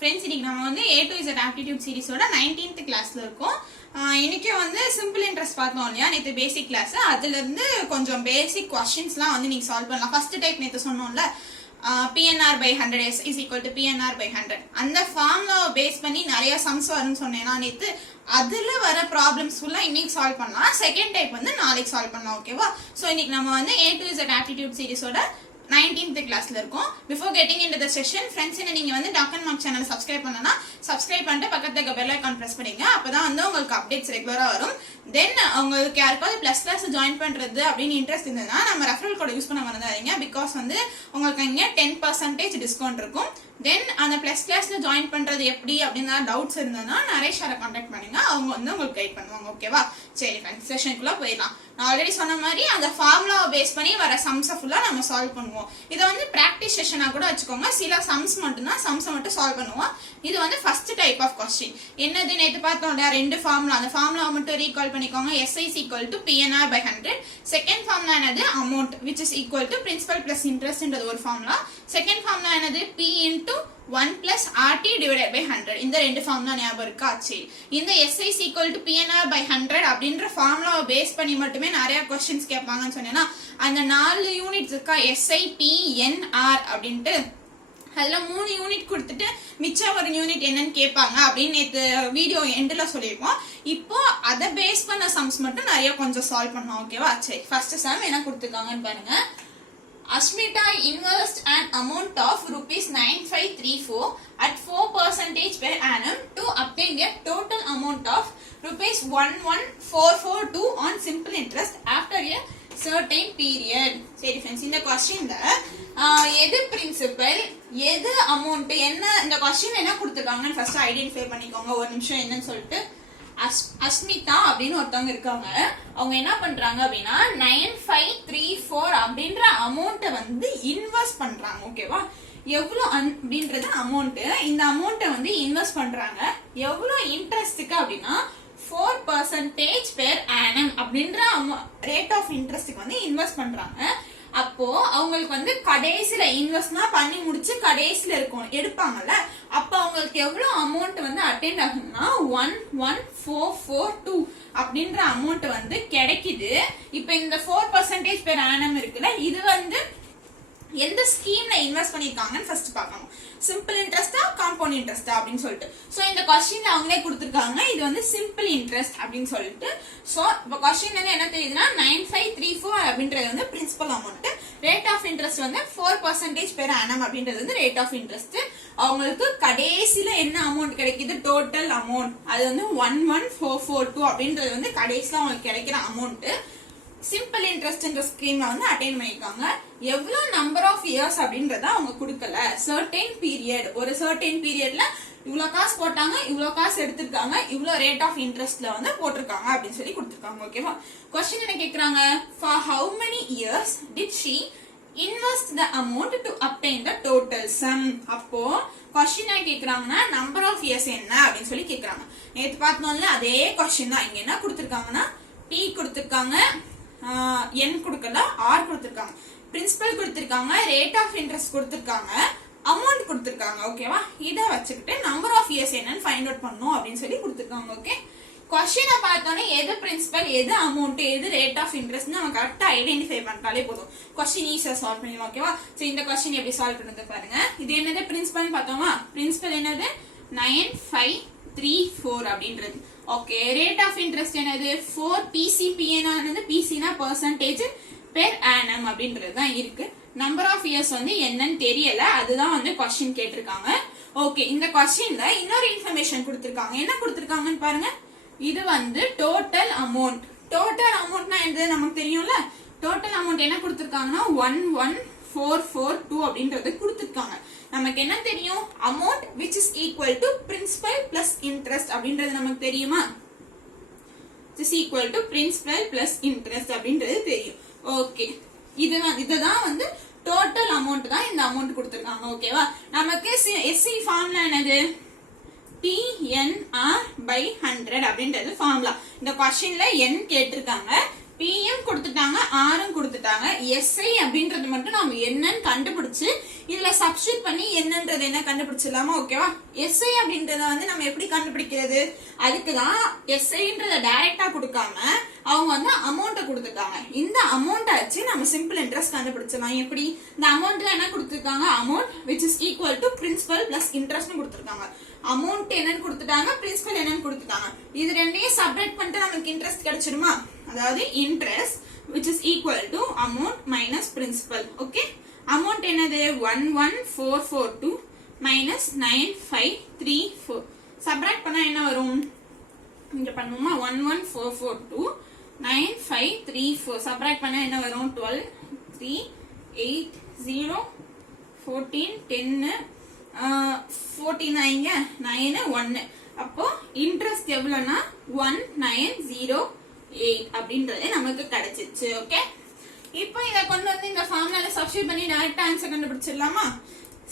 Friends, இன்னைக்கு நம்ம வந்து A to Z aptitude series ஓட 19th கிளாஸ்ல இருக்கோம். இன்னைக்கு வந்து சிம்பிள் இன்ட்ரெஸ்ட் பார்த்தோம் இல்லையா, நேற்று பேசிக் கிளாஸ். அதுல இருந்து கொஞ்சம் பேசிக் கொஸ்டின்ஸ்லாம் வந்து நீங்க சால்வ் பண்ணலாம். ஃபர்ஸ்ட் டைப் நேற்று சொன்னோம்ல, PNR by 100 S is equal to PNR by 100. அந்த ஃபார்முலா பேஸ் பண்ணி நிறைய சம்ஸ் வரும்னு சொன்னேன்னா நேற்று, அதுல வர ப்ராப்ளம்ஸ் ஃபுல்லா இன்னைக்கு சால்வ் பண்ணலாம். செகண்ட் டைப் வந்து நாளைக்கு சால்வ் பண்ணலாம். ஓகேவா? ஸோ இன்னைக்கு நம்ம வந்து A to Z aptitude சீரிஸோட 19th கிளாஸ்ல இருக்கும். Before getting into the session, friends, நீங்க வந்து டாக் அண்ட் மார்க் சேனலை சப்ஸ்கிரைப் பண்ணனா சப்ஸ்கிரைப் பண்ணிட்டு பக்கத்துல இருக்க பெல் ஐகான் பிரஸ் பண்ணுங்க. அப்பதான் வந்து உங்களுக்கு அப்டேட்ஸ் ரெகுலரா வரும். தென் உங்களுக்கு யாருக்காவது பிளஸ் கிளாஸ் ஜாயின் பண்றது அப்படின்னு இன்ட்ரெஸ்ட் இருந்ததுன்னா நம்ம ரெஃபரல் கோட் யூஸ் பண்ண மறந்துடாதீங்க. பிகாஸ் வந்து உங்களுக்கு இங்க 10% டிஸ்கவுண்ட் இருக்கும். தென் அந்த பிளஸ் கிளாஸ்ல ஜாயின் பண்றது எப்படி அப்படின்னு டவுட்ஸ் இருந்ததுன்னா நரேஷாரை கான்டாக்ட் பண்ணுங்க. அவங்க வந்து உங்களுக்கு கைட் பண்ணுவாங்க. ஓகேவா? சரி ஃப்ரெண்ட்ஸ், செஷனுக்குள்ள போயிடலாம். நான் ஆல்ரெடி சொன்ன மாதிரி அந்த ஃபார்முலாவை பேஸ் பண்ணி வர சம்ஸை ஃபுல்லா நம்ம சால்வ் பண்ணுவோம். இதை வந்து பிராக்டிஸ் செஷனா கூட வச்சுக்கோங்க. சில சம்ஸை மட்டும் சால்வ் பண்ணுவோம். இது வந்து ஃபர்ஸ்ட் டைப் ஆஃப் கொஸ்டின். என்னது நேற்று பார்த்தோம் இல்லையா, ரெண்டு ஃபார்முலா. அந்த ஃபார்முலாவை மட்டும் ரீகால் பண்ணிக்கோங்க. SI is equal to PNR by 100. Second formula என்னது, amount which is equal to principal plus interest என்றது ஒரு ஃபார்முலா. செகண்ட் ஃபார்முலா என்னது, P into 1 plus RT divided by 100. இந்த ரெண்டு ஃபார்முலா ஞாபகம் இருக்கா? சரி, இந்த SI is equal to PNR by 100 அப்படின்ற ஃபார்முலாவை பேஸ் பண்ணி மட்டுமே நிறைய கொஸ்டின்ஸ் கேட்பாங்கன்னு சொன்னேன்னா, அந்த 4 யூனிட்ஸ் இருக்கா, SI PNR அப்படின்ட்டு, அதுல 3 யூனிட் கொடுத்துட்டு மிச்சம் ஒரு யூனிட் என்னன்னு கேட்பாங்க அப்படின்னு நேற்று வீடியோ எண்ட்ல சொல்லியிருக்கோம். இப்போ அதை பேஸ் பண்ண சம்ஸ் மட்டும் நிறைய கொஞ்சம் சால்வ் பண்ணுவோம். ஓகேவா? சரி, ஃபர்ஸ்ட் சம் என்ன கொடுத்துருக்காங்கன்னு பாருங்க. Asmita invest an amount of rupees 9534 at 4% per annum to obtain a total amount of rupees 11442 on simple interest after a certain period. சரி ஃப்ரெண்ட்ஸ், இந்த கொஸ்டின்ல எது பிரின்சிபல் எது அமௌண்ட் என்ன, இந்த கொஸ்டின் என்ன கொடுத்துருக்காங்கன்னு ஃபர்ஸ்ட் ஐடென்டிஃபை பண்ணிக்கோங்க. ஒரு நிமிஷம் என்னன்னு சொல்லிட்டு. அஸ்மிதா அப்படின்னு ஒருத்தவங்க இருக்காங்க. அவங்க என்ன பண்றாங்க அப்படின்னா 9534 அப்படின்ற அமௌண்ட்டை வந்து இன்வெஸ்ட் பண்றாங்க. ஓகேவா? எவ்வளவு அப்படின்றது அமௌண்ட். இந்த அமௌண்ட்டை வந்து இன்வெஸ்ட் பண்றாங்க. எவ்வளவு இன்ட்ரெஸ்டுக்கு அப்படின்னா 4% per annum அப்படின்ற ரேட் ஆஃப் இன்ட்ரெஸ்டுக்கு வந்து இன்வெஸ்ட் பண்றாங்க. அப்போ அவங்களுக்கு வந்து கடைசியில இன்வெஸ்ட்னா பண்ணி முடிச்சு கடைசியில இருக்கும் எடுப்பாங்கல்ல, அப்ப அவங்களுக்கு எவ்வளவு அமௌண்ட் வந்து அட்டெண்ட் ஆகும்னா 11442 அப்படின்ற அமௌண்ட் வந்து கிடைக்குது. இப்ப இந்த 4% per annum இருக்குல்ல, இது வந்து எந்த ஸ்கீம்ல இன்வெஸ்ட் பண்ணிருக்காங்கன்னு ஃபர்ஸ்ட் பார்க்கணும். சிம்பிள் இன்ட்ரெஸ்டா காம்பவுண்ட் இன்ட்ரெஸ்டா அப்படின்னு சொல்லிட்டு. சோ இந்த கொஸ்டின்ல அவங்களே கொடுத்திருக்காங்க, இது வந்து சிம்பிள் இன்ட்ரெஸ்ட் அப்படின்னு சொல்லிட்டு. சோ இப்ப கொஸ்டின்ல என்ன தெரியுதுன்னா 9534 அப்படின்றது வந்து principal amount. Rate of interest வந்து 4% per annum அப்படின்றது வந்து ரேட் ஆஃப் இன்ட்ரெஸ்ட். அவங்களுக்கு கடைசியில என்ன அமௌண்ட் கிடைக்குது, டோட்டல் அமௌண்ட், அது வந்து 11442 அப்படின்றது வந்து கடைசியில அவங்களுக்கு கிடைக்கிற அமௌண்ட். சிம்பிள் இன்ட்ரெஸ்ட் ஸ்கீம்ல வந்து அட்டைன் பண்ணிருக்காங்க. எவ்வளவு நம்பர் ஆஃப் இயர்ஸ் அப்படின்றத அவங்க கொடுக்கல. சர்டைன் பீரியட், ஒரு சர்டைன் பீரியட்ல இவ்வளவு காசு போட்டாங்க, இவ்வளவு காசு எடுத்திருக்காங்க, இவ்வளவு ரேட் ஆஃப் இன்ட்ரெஸ்ட்ல வந்து போட்டிருக்காங்க அப்படின்னு சொல்லி கொடுத்திருக்காங்க. ஓகேவா? கொஸ்டின் என்ன கேக்குறாங்க, for how many years did she invest the amount to obtained the total some. அப்போ கொஸ்டின் என்ன கேக்குறாங்கன்னா நம்பர் ஆஃப் இயர்ஸ் என்ன அப்படின்னு சொல்லி கேக்குறாங்க. நேற்று பார்த்தோம்ல அதே கொஸ்டின் தான். இங்க என்ன கொடுத்திருக்காங்கன்னா P கொடுத்திருக்காங்க, N கொடுக்கல, R கொடுத்திருக்காங்க, பிரின்சிபல் கொடுத்திருக்காங்க, ரேட் ஆஃப் இன்ட்ரெஸ்ட் கொடுத்திருக்காங்க, அமௌண்ட் கொடுத்திருக்காங்க. ஓகேவா? இதை வச்சுக்கிட்டு நம்பர் ஆஃப் இயர்ஸ் என்னன்னு ஃபைண்ட் அவுட் பண்ணணும் அப்படின்னு சொல்லி கொடுத்திருக்காங்க. ஓகே, கொஸ்டினை பார்த்தோன்னே எது பிரின்சிபல் எது அமௌண்ட் எது ரேட் ஆஃப் இன்ட்ரெஸ்ட் நம்ம கரெக்டா ஐடென்டிஃபை பண்ணிட்டாலே போதும், கொஸ்டின் ஈஸியா சால்வ் பண்ணிடுவோம். ஓகேவா? சோ இந்த கொஸ்டின் எப்படி சால்வ் பண்ணுறது பாருங்க. இது என்னது பிரின்சிபல் பார்த்தோமா, பிரின்சிபல் என்னது 9534 அப்படின்றது. ஓகே, ரேட் ஆஃப் இன்ட்ரெஸ்ட் என்னது 4 PCPN ஆனது, PCனா பெர்சன்டேஜ் பெர் annum அப்படின்றது தான் இருக்கு. நம்பர் ஆஃப் இயர்ஸ் வந்து என்னன்னு தெரியல, அதுதான் வந்து கொஸ்டின் கேட்டிருக்காங்க. ஓகே, இந்த கொஸ்டின்ல இன்னொரு இன்ஃபர்மேஷன் கொடுத்திருக்காங்க. என்ன கொடுத்திருக்காங்கன்னு பாருங்க. இது வந்து டோட்டல் அமௌண்ட். டோட்டல் அமௌண்ட்னா என்னது நமக்கு தெரியும்ல. டோட்டல் அமௌண்ட் என்ன கொடுத்திருக்காங்கன்னா 11442 அப்படின்றது கொடுத்திருக்காங்க. நமக்கு என்ன தெரியும், amount which is equal to principal plus interest அப்படின்றது நமக்கு தெரியுமா, is equal to principal plus interest அப்படின்றது தெரியும். ஓகே, இதுதான் வந்து டோட்டல் அமௌண்ட் தான் இந்த அமௌண்ட் கொடுத்திருக்காங்க. ஓகேவா? நமக்கு SI ஃபார்முலா என்னது, PNR by 100 அப்படின்றது ஃபார்முலா. இந்த கொஸ்டின்ல N கேட்டிருக்காங்க, பியும் கொடுத்துட்டாங்க ஆரும் கொடுத்துட்டாங்க. எஸ்ஐ அப்படின்றது மட்டும் நம்ம என்னன்னு கண்டுபிடிச்சு இதுல சப்ஸ்டியூட் பண்ணி என்னன்றது என்ன கண்டுபிடிச்சிடலாமா? ஓகேவா? எஸ்ஐ அப்படின்றத வந்து நம்ம எப்படி கண்டுபிடிக்கிறது? அதுக்குதான் எஸ்ஐன்றத டைரக்டா கொடுக்காம அவங்க வந்து அமௌண்ட்டை கொடுத்துருக்காங்க. இந்த அமௌண்ட்டை வச்சு நம்ம சிம்பிள் இன்ட்ரெஸ்ட் கண்டுபிடிச்சிடலாம். எப்படி? இந்த அமௌண்ட்ல என்ன கொடுத்துருக்காங்க? Amount which is equal to principal plus இன்ட்ரெஸ்ட்னு கொடுத்துருக்காங்க. அமௌண்ட் என்னன்னு கொடுத்துட்டாங்க, பிரின்சிபல் என்னன்னு கொடுத்துட்டாங்க. இது ரெண்டையும் சப்ட்ராக்ட் பண்ணிட்டு நமக்கு இன்ட்ரெஸ்ட் கிடைச்சிடுமா? அதாவது interest which is equal to amount minus principal. Okay, amount என்னது? 11442 minus 9534. சப்ட்ராக்ட் பண்ணா என்ன வரும்? இங்க பண்ணுமா? 11442 9534. சப்ட்ராக்ட் பண்ணா என்ன வரும்? 12 3 8 0 14 10 49 9 1. அப்போ இன்ட்ரெஸ்ட் எவ்வளவுனா 1908 அப்படின்றது நமக்கு கிடைச்சிச்சு. ஓகே, இப்போ இத கொண்டு வந்து இந்த ஃபார்முலால சப்ஸ்டிட்யூட் பண்ணி டைரக்ட் ஆன்சர் கண்டுபிடிச்சிடலாமா?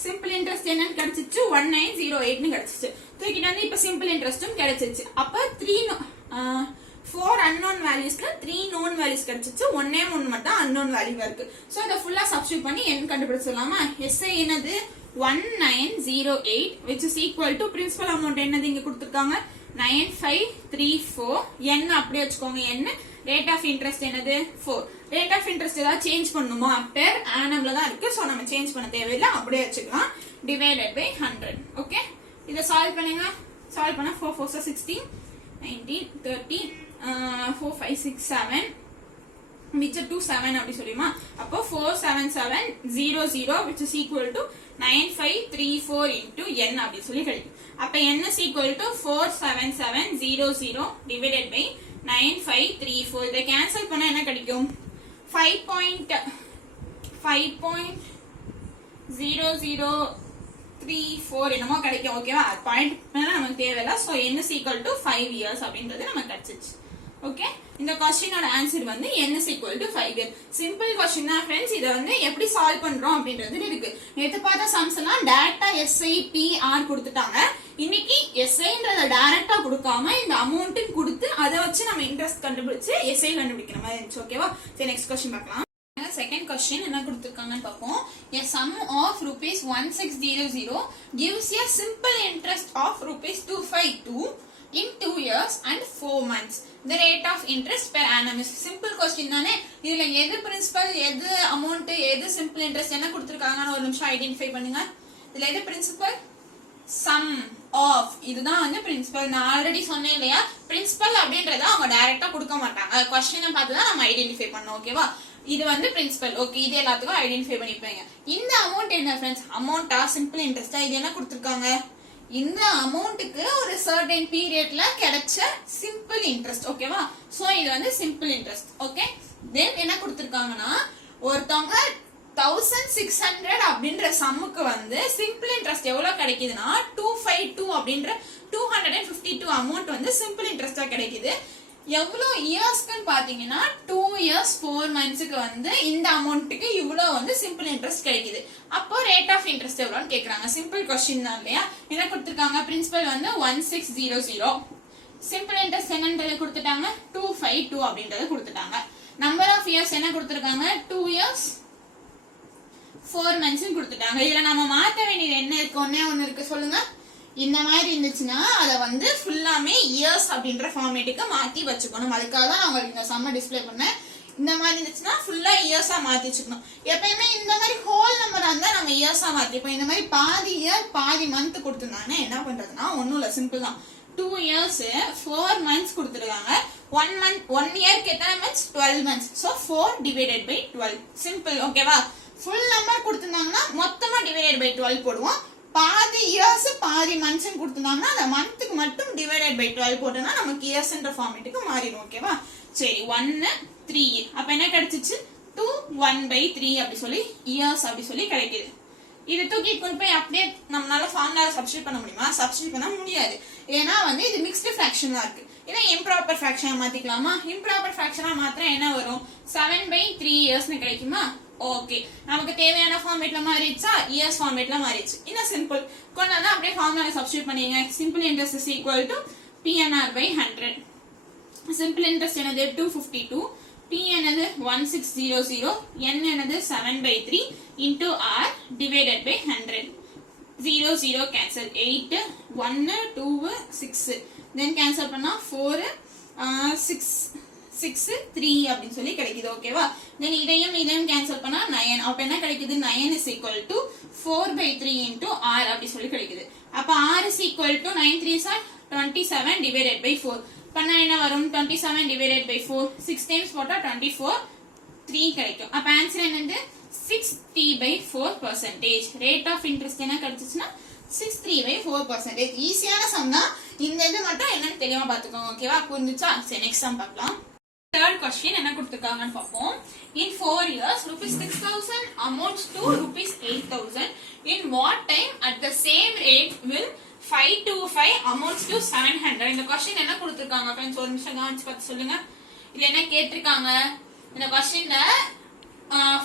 சிம்பிள் இன்ட்ரெஸ்ட் என்னன்னு கிடைச்சிச்சு? 1908 கிடைச்சிச்சு. தூக்கிட்டு வந்து இப்ப சிம்பிள் இன்ட்ரெஸ்டும் கிடைச்சிச்சு. அப்ப 4 unknown valuesல 3 known values கிடைச்சிச்சு. ஒன்னே ஒன்னு மட்டும் unknown value இருக்கு. சோ இத ஃபுல்லா சப்ஸ்டிட்யூட் பண்ணி n கண்டுபிடிச்சிடலாமா? SI என்னது? 1908 which is equal to principal amount என்னது இங்க கொடுத்திருக்காங்க? 9534. n அப்படியே வச்சுக்கோங்க. n rate of interest என்னது? 4. rate of interest ஏதாவது சேஞ்ச் பண்ணுமா? per annumல தான் இருக்கு. சோ நம்ம சேஞ்ச் பண்ண தேவையில்லை, அப்படியே வச்சுக்கலாம். divided by 100. ஓகே, இத சால்வ் பண்ணுங்க. சால்வ் பண்ணா 4 4 16 19 30 4 5 6 7 மிச்சம் 2 7 அப்படி சொல்லிமா? அப்போ 47700 which is equal to 9534 into n அப்படி சொல்லி கிடைக்கும். அப்ப n is equal to 47700 divided by 9534. இதை கேன்சல் பண்ணா என்ன கிடைக்கும்? 5.0034 என்னமோ கிடைக்கும். ஓகேவா? பாயிண்ட் நமக்கு தேவையில்ல. So n is equal to 5 years அப்படின்றது நமக்கு கிடைச்சிச்சு. ஓகே, இந்த क्वेश्चनோட ஆன்சர் வந்து n is equal to 5 years. Simple question தான் फ्रेंड्स. இத வந்து எப்படி சால்வ் பண்றோம் அப்படின்றது இருக்கு. நேத்து பார்த்த சம்ஸ் எல்லாம் டைரக்டா SI P R கொடுத்துட்டாங்க. இன்னைக்கு SIன்றத டைரக்டா கொடுக்காம இந்த அமௌண்ட் கொடுத்து அத வச்சு நம்ம இன்ட்ரெஸ்ட் கண்டுபிடிச்சு SI கண்டுபிடிக்கிற மாதிரி இருந்துச்சு. ஓகேவா? சரி, நெக்ஸ்ட் क्वेश्चन பார்க்கலாம். செகண்ட் क्वेश्चन என்ன கொடுத்திருக்காங்கன்னு பாப்போம். A sum of rupees 1600 gives a simple interest of rupees 252 in 2 years and 4 months. The rate of interest per annum is simple question தானே. இதுல எது பிரின்சிபல், எது அமௌண்ட், எது சிம்பிள் இன்ட்ரெஸ்ட் என்ன கொடுத்திருக்காங்கன்னு ஒரு நிமிஷம் ஐடென்டிஃபை பண்ணுங்க. இதுல எது பிரின்சிபல்? Some of. இதுதான் வந்து பிரின்சிபல். நான் ஆல்ரெடி சொன்னேன் இல்லையா, பிரின்சிபல் அப்படின்றத அவங்க டைரக்டா கொடுக்க மாட்டாங்க. क्वेश्चனை பார்த்து தான் நம்ம ஐடென்டிஃபை பண்ணோம். ஓகேவா? இது வந்து பிரின்சிபல். ஓகே, இது எல்லாத்துக்கும் ஐடென்டிஃபை பண்ணிப்பீங்க. இந்த அமௌண்ட் என்ன फ्रेंड्स? அமௌண்டா சிம்பிள் இன்ட்ரெஸ்டா? இது என்ன கொடுத்திருக்காங்க? இந்த அமௌண்ட்டுக்கு ஒரு சர்டன் பீரியட்ல கிடைச்ச சிம்பிள் இன்ட்ரெஸ்ட். ஓகேவா? சோ இது வந்து சிம்பிள் இன்ட்ரெஸ்ட். ஓகே, தென் என்ன கொடுத்திருக்காங்கன்னா ஒருத்தவங்க 1600 அப்படின்ற சம்முக்கு வந்து சிம்பிள் இன்ட்ரெஸ்ட் எவ்வளவு கிடைக்குதுன்னா 252 அப்படின்ற 252 அமௌண்ட் வந்து சிம்பிள் இன்ட்ரெஸ்டா கிடைக்குது. எவ்வளவு இயர்ஸ்க்குன்னு பாத்தீங்கன்னா 2 years 4 monthsக்கு வந்து இந்த அமௌண்ட்டுக்கு இவ்வளவு வந்து சிம்பிள் இன்ட்ரெஸ்ட் கிடைக்குது. அப்போ ரேட் ஆஃப் இன்ட்ரெஸ்ட் எவ்வளவுன்னு கேக்குறாங்க. சிம்பிள் क्वेश्चन தான் இல்லையா? என்ன கொடுத்திருக்காங்க? பிரின்சிபல் வந்து 1600. சிம்பிள் இன்ட்ரெஸ்ட் என்னன்றது கொடுத்துட்டாங்க 252 அப்படின்றது கொடுத்துட்டாங்க. நம்பர் ஆஃப் இயர்ஸ் என்ன கொடுத்திருக்காங்க? 2 years 4 months கொடுத்துட்டாங்க. இதுல நம்ம மாத்த வேண்டியது என்ன இருக்கு? ஒண்ணு இருக்கு, சொல்லுங்க. இந்த மாதிரி இருந்துச்சுன்னா அத வந்து ஃபுல்லாமே இயர்ஸ் அப்படின்ற ஃபார்மேட்டுக்கு மாத்தி வச்சுக்கணும். அதுக்காக தான் நான் உங்களுக்கு இந்த சம்ம டிஸ்ப்ளே பண்ணேன். இந்த மாதிரி இருந்துச்சுன்னா ஃபுல்லா இயர்ஸா மாத்தி வச்சுக்கணும். எப்பயுமே இந்த மாதிரி ஹோல் நம்பரா இருந்தா நம்ம இயர்ஸா மாத்திப்போம். இந்த மாதிரி பாதி இயர் பாதி மந்த் கொடுத்துருந்தாங்கன்னா என்ன பண்றதுன்னா ஒன்னும் இல்ல, சிம்பிள் தான். 2 years 4 months கொடுத்துருக்காங்க. 1 இயர்க்கு எத்தனை months? 12 months. So 4 divided by 12. Simple. ஓகேவா? ஃபுல் நம்பர் கொடுத்திருந்தாங்கன்னா மொத்தமா டிவைடட் பை 12 போடுவோம். பாதி இயர்ஸ் பாதி மந்த்ஸ் கொடுத்திருந்தாங்கன்னா அந்த மந்த்துக்கு மட்டும் டிவைடட் பை 12 போட்டோம்னா நமக்கு இயர்ஸ்ன்ற ஃபார்மேட்டுக்கு மாறிடும். ஓகேவா? சரி, 1 3. அப்ப என்ன கிடைச்சிச்சு? 2 1/3 அப்படி சொல்லி இயர்ஸ் அப்படி சொல்லி கிடைக்குது. இது தூக்கி கொண்டு போய் அப்படியே நம்மளால ஃபார்முலால சப்ஸ்டிட்யூட் பண்ண முடியுமா? சப்ஸ்டிட்யூட் பண்ண முடியாது. ஏன்னா வந்து இது மிக்ஸ்டு ஃபிராக்ஷனா இருக்கு. இதை இம்ப்ராப்பர் ஃபிராக்ஷனா மாத்திக்கலாமா? இம்ப்ராப்பர் ஃபிராக்ஷனா மாத்திரம் என்ன வரும்? 7/3 இயர்ஸ்னு கிடைக்குமா? ஓகே, நமக்கு தேவையான ஃபார்மேட்ல மாறிடுச்சா? இயர்ஸ் ஃபார்மேட்ல மாறிடுச்சு. இன்னும் சிம்பிள் கொண்டு வந்து அப்படியே ஃபார்முலால சப்ஸ்டிட்யூட் பண்ணீங்க. Simple interest is equal to PNR by 100. Simple interest என்னது? 252 P என்னது 1600, N என்னது 7/3 into R divided by 100. 0 0 cancel. 8 1 2 6 then cancel பண்ணா 4 6 6 3 அப்படின்னு சொல்லி கிடைக்குது ஓகேவா. then இதையும் கேன்சல் பண்ணா 9. அப்ப என்ன கிடைக்குது 9 is equal to 4/3 into R அப்படி சொல்லி கிடைக்குது. அப்ப R is equal to 9 3s are 27 divided by 4. பண்ணா என்ன வரும் 27 divided by 4 6 times போட்டா 24 3 கிடைக்கும். அப்ப ஆன்சர் என்னது 63/4%. ரேட் ஆஃப் இன்ட்ரெஸ்ட் என்ன கிடைச்சுச்சுன்னா 63/4%. ஈஸியான சம் தான். இந்த இது மட்டும் என்னன்னு தெளிவா பாத்துக்கோங்க ஓகேவா. புரிஞ்சுச்சா. சரி நெக்ஸ்ட் சம் பார்க்கலாம். Third question என்ன கொடுத்திருக்காங்கன்னு பாப்போம். In 4 years rupees 6000 amounts to rupees 8000. In what time at the same rate will 525 amounts to 700? இந்த question என்ன கொடுத்திருக்காங்க फ्रेंड्स ஒரு நிமிஷம் கவனிச்சு பார்த்து சொல்லுங்க. இல்ல என்ன கேட்டிருக்காங்க இந்த क्वेश्चनல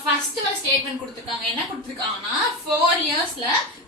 ஃபர்ஸ்ட் ஒரு ஸ்டேட்மென்ட் கொடுத்திருக்காங்க. என்ன கொடுத்திருக்காங்கன்னா 4 இயர்ஸ்ல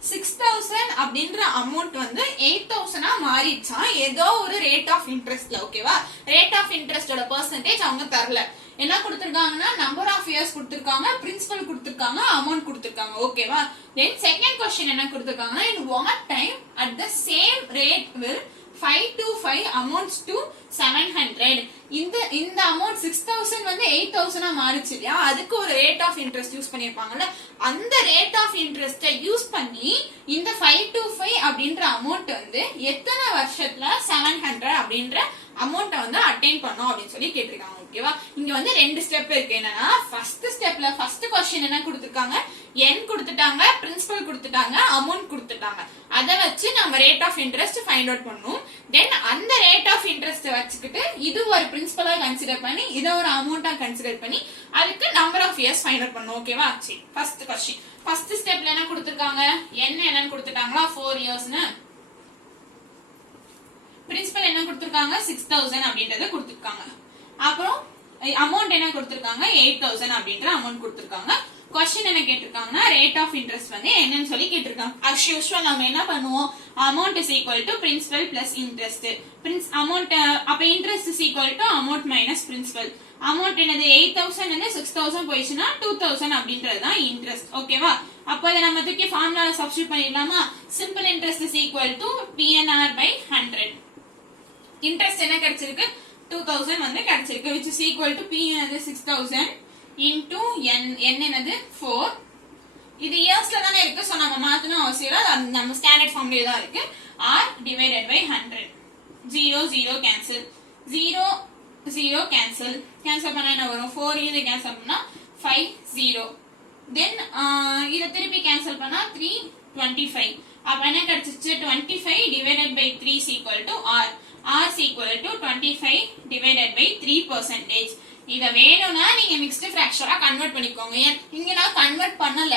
6000 அப்படின்ற அமௌண்ட் வந்து 8000 ஆ மாறிடுச்சா ஏதோ ஒரு ரேட் ஆஃப் இன்ட்ரெஸ்ட்ல ஓகேவா. ரேட் ஆஃப் இன்ட்ரெஸ்டோட பெர்சன்டேஜ் அவங்க தரல. என்ன கொடுத்திருக்காங்கன்னா நம்பர் ஆஃப் இயர்ஸ் கொடுத்திருக்காங்க, பிரின்சிபல் கொடுத்திருக்காங்க, அமௌண்ட் கொடுத்திருக்காங்க ஓகேவா. தென் செகண்ட் क्वेश्चन என்ன கொடுத்திருக்காங்கன்னா in what time at the same rate will 525 amounts to 700. இந்த அமௌண்ட் 6000 வந்து 8000 ஆ மாறிச்சு இல்லையா. அதுக்கு ஒரு ரேட் ஆஃப் இன்ட்ரெஸ்ட் யூஸ் பண்ணிருப்பாங்கல்ல. அந்த ரேட் ஆஃப் இன்ட்ரெஸ்ட யூஸ் பண்ணி இந்த 525 அப்படின்ற அமௌண்ட் வந்து எத்தனை வருஷத்துல 700 அப்படின்ற அமௌண்ட்டை வந்து அட்டைன் பண்ணும் அப்படின்னு சொல்லி கேட்டிருக்காங்க ஓகேவா. இங்க வந்து ரெண்டு ஸ்டெப் இருக்கு. என்னன்னா ஃபர்ஸ்ட் ஸ்டெப்ல ஃபர்ஸ்ட் क्वेश्चन என்ன கொடுத்திருக்காங்க n கொடுத்துட்டாங்க, பிரின்சிபல் கொடுத்துட்டாங்க, அமௌண்ட் கொடுத்துட்டாங்க. அத வச்சு நம்ம rate of interest find out பண்ணுவோம். தென் அந்த ரேட் ஆஃப் இன்ட்ரெஸ்ட் வச்சுக்கிட்டு இது ஒரு பிரின்சிபலா கன்சிடர் பண்ணி இத ஒரு அமௌண்டா கன்சிடர் பண்ணி அதுக்கு number of years find out பண்ணுவோம் ஓகேவா. சரி ஃபர்ஸ்ட் क्वेश्चन ஃபர்ஸ்ட் ஸ்டெப்ல என்ன கொடுத்திருக்காங்க என்னன்னு கொடுத்துட்டாங்களா 4 இயர்ஸ்னு. பிரின்சிபல் என்ன கொடுத்திருக்காங்க 6000 அப்படின்றத கொடுத்திருக்காங்க. அப்புறம் அமௌண்ட் என்ன கொடுத்திருக்காங்க 8000 அப்படின்ற அமௌண்ட் கொடுத்திருக்காங்க. क्वेश्चन என்ன கேட்டிருக்காங்கன்னா ரேட் ஆஃப் இன்ட்ரெஸ்ட் வந்து என்னன்னு சொல்லி கேட்டிருக்காங்க. as usual நம்ம என்ன பண்ணுவோம் amount is equal to principal plus interest. amount அப்ப interest is equal to amount minus principal. amount என்னது 8000 வந்து 6000 போயிடுச்சுன்னா 2000 அப்படின்றது தான் இன்ட்ரெஸ்ட் ஓகேவா. அப்ப இத நம்ம தூக்கி ஃபார்முலால சப்ஸ்டிட்யூட் பண்ணிடலாமா. simple interest is equal to PNR by 100. Interest என்ன கிடைச்சிருக்கு 2000 வந்து கிடைச்சிருக்கு which is equal to P என்னது 6000 into n என்னது 4. இது இயர்ஸ்ல தானே இருக்கு சோ நம்ம மாத்தணும் அவசியம் இல்ல. அது நம்ம ஸ்டாண்டர்ட் ஃபார்ம்லயே தான் இருக்கு. r divided by 100. 0 0 cancel. 0 0 cancel. Cancel பண்ணா என்ன வரும் 4 இது கேன்சல் பண்ணா 5 0. then இத திருப்பி கேன்சல் பண்ணா 3 25. அப்ப என்ன கிடைச்சிச்சு 25 divided by 3 is equal to r. r is equal to 25 divided by 3%. இத வேணும்னா நீங்க மிக்ஸ்டு ஃபிராக்சரா கன்வெர்ட் பண்ணிக்கோங்க. இங்க நான் கன்வெர்ட் பண்ணல.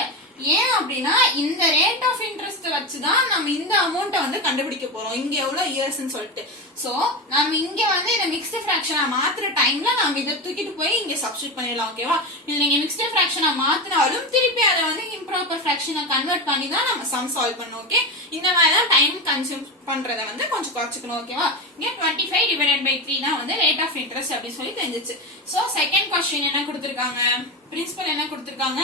ஏன் அப்படின்னா இந்த ரேட் ஆஃப் இன்ட்ரெஸ்ட் வச்சுதான் நம்ம இந்த அமௌண்ட்டை வந்து கண்டுபிடிக்க போறோம் இங்க எவ்வளவு இயர்ஸ்னு சொல்லிட்டு. சோ நம்ம இங்க வந்து இந்த மிக்ஸ்டு ஃபிராக்சனா மாத்துற டைம்ல நம்ம இத தூக்கிட்டு போய் இங்க சப்ஸ்டிட்யூட் பண்ணிடலாம் ஓகேவா. இது நீங்க மிக்ஸ்டு ஃபிராக்சனா மாத்தினாலும் திருப்பி அதை வந்து இம்ப்ராப்பர் ஃபிராக்சனா கன்வெர்ட் பண்ணி தான் நம்ம சம் சால்வ் பண்ணணும் ஓகே. இந்த மாதிரி தான் டைம் கன்சியூம் பண்றத வந்து கொஞ்சம் குறைச்சுக்கணும் ஓகேவா. இங்க 25 divided by 3 தான் வந்து ரேட் ஆஃப் இன்ட்ரெஸ்ட் அப்படி சொல்லி தெரிஞ்சிச்சு. சோ செகண்ட் क्वेश्चन என்ன கொடுத்திருக்காங்க பிரின்சிபல் என்ன கொடுத்திருக்காங்க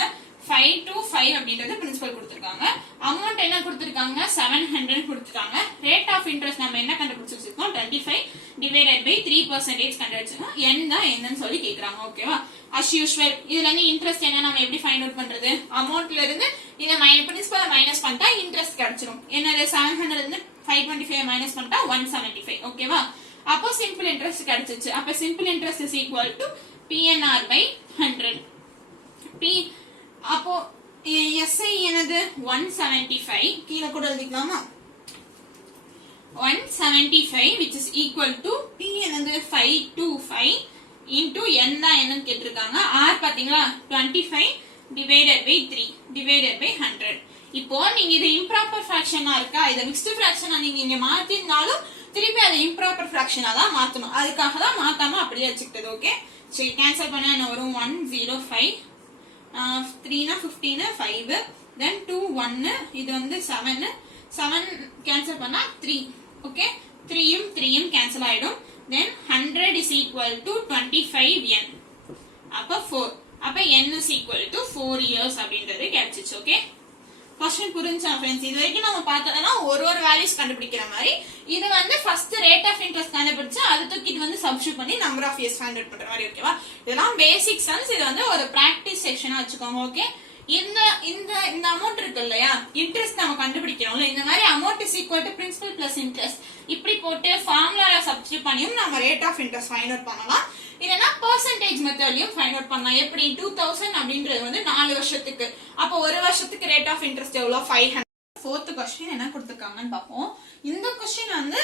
5 to 5 அப்படின்றது பிரின்சிபல் கொடுத்திருக்காங்க. அமௌண்ட் என்ன கொடுத்திருக்காங்க 700 கொடுத்திருக்காங்க. ரேட் ஆஃப் இன்ட்ரெஸ்ட் நம்ம என்ன கண்டுபிடிச்சிருக்கோம் 25 divided by 3% கண்டுபிடிச்சிருக்கோம். n தான் என்னன்னு சொல்லி கேக்குறாங்க ஓகேவா. as usual இதுல இருந்து இன்ட்ரெஸ்ட் என்ன நம்ம எப்படி ஃபைண்ட் அவுட் பண்றது அமௌண்ட்ல இருந்து இத பிரின்சிபல் மைனஸ் பண்ணிட்டா இன்ட்ரெஸ்ட் கிடைச்சிரும். என்னது 700 இருந்து 525 மைனஸ் பண்ணிட்டா 175 ஓகேவா. அப்போ சிம்பிள் இன்ட்ரெஸ்ட் கிடைச்சிச்சு. அப்ப simple interest is equal to PNR by 100. p அப்போ SI என்னது 175 கீழ கூட எழுதிக்கலாமா 175 which is equal to P என்னது 525 into n தான் என்னன்னு கேட்டிருக்காங்க. r பாத்தீங்களா 25 divided by 3 divided by 100. இப்போ நீங்க இது இம்ப்ராப்பர் ஃபிராக்ஷனா இருக்கா இத மிக்ஸ்டு ஃபிராக்ஷனா நீங்க இங்க மாத்தினாலும் திருப்பி அது இம்ப்ராப்பர் ஃபிராக்ஷனா தான் மாத்தணும். அதுக்காக தான் மாத்தாம அப்படியே வச்சுக்கிட்டது ஓகே. சரி கேன்சல் பண்ணா என்ன வரும் 105 3 na 15 5 then 2 1 இது வந்து 7 கேன்சல் பண்ணா 3 ஓகே 3ம் 3ம் கேன்சல் ஆயிடும். then 100 is equal to 25n அப்ப 4. அப்ப n is equal to 4 years அப்படின்றது கிடைச்சிச்சு. ஓகே, கொஸ்டின் புரிஞ்சா ஃப்ரெண்ட்ஸ்? இது வரைக்கும் நம்ம பார்த்ததுனா ஒரு வேல்யூஸ் கண்டுபிடிக்கிற மாதிரி. இது வந்து ஃபர்ஸ்ட் ரேட் ஆஃப் இன்ட்ரெஸ்ட் கண்டுபிடிச்சு அது தூக்கிட்டு வந்து சப்ஸ்டிட்யூட் பண்ணி number of years find out பண்ற மாதிரி. ஓகேவா, இதெல்லாம் பேசிக் சம்ஸ். இது வந்து ஒரு பிராக்டிஸ் செக்ஷனா வச்சுக்கோங்க. ஓகே, இந்த இந்த இந்த அமௌண்ட் இருக்கு இல்லையா, இன்ட்ரெஸ்ட் நம்ம கண்டுபிடிக்கிறோம்ல, இந்த மாதிரி amount is equal to principal plus interest இப்படி போட்டு ஃபார்முலால சப்ஸ்டிட்யூட் பண்ணியும் நம்ம rate of interest find out பண்ணலாம். இல்லனா பெர்சன்டேஜ் மெத்தட்லயும் ஃபைண்ட் அவுட் பண்ணலாம். எப்படி 2000 அப்படின்றது வந்து 4 வருஷத்துக்கு, அப்ப ஒரு வருஷத்துக்கு ரேட் ஆஃப் இன்ட்ரெஸ்ட் எவ்வளவு? 500. ஃபோர்த் கொஸ்டின் என்ன கொடுத்துருக்காங்கன்னு பார்ப்போம். இந்த கொஸ்டின் வந்து